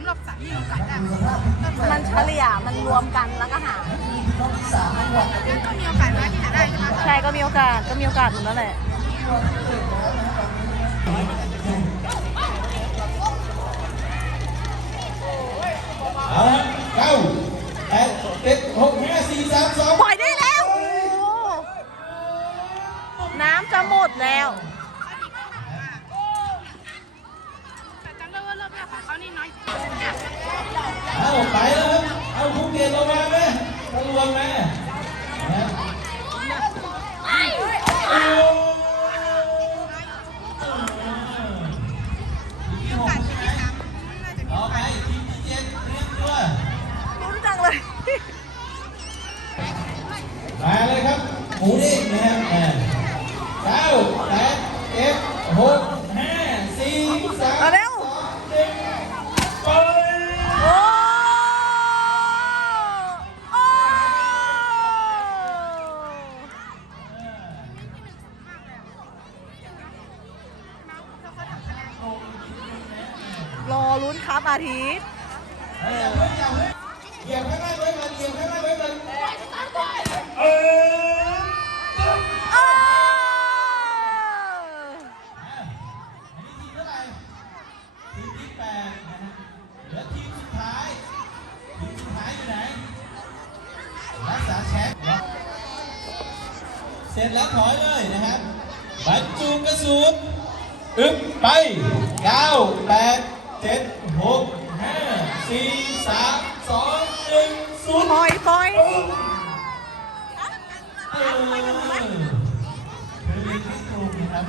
ำหรับสัตว์ที่เรากัดได้มันเฉลี่ยมันรวมกันแล้วก็หารงั้นก็มีโอกาสนะที่จะได้ใช่ไหมใช่ก็มีโอกาสก็มีโอกาสอยู่แล้วแหละเอาละเก้าแปดเจ็ดหกห้าสี่สามสองปล่อยได้แล้วโอ้น้ำจะหมดแล้ว แต่จำได้ว่าเริ่มแรกของ เอาไปแล้วครับเอาภูเก็ตลงมาไหมตะลวงมานะโอ้มีโอกาสที่ที่นะโอไปกาสทีมที่เจ็ดเตรียมตัวลุ้จังเลยมาเลยครับหมูเด้งนะครั ลุ้นครับอาทิตย์เหยียบข้างหน้าไว้มันเหยียบข้างหน้าไว้มันเออเอ้าอันนี้ทีมเท่าไหร่ทีมที่แปดนะฮะเหลือทีมสุดท้ายทีมสุดท้ายอยู่ไหนรักษาแชมป์เสร็จแล้วถอยเลยนะครับบรรจุกระสุนอึ๊บไป 9 8 7 6 5 4 3 2 1 0ปล่อยปล่อย เออเธอเรียนไม่ตรงนะครับ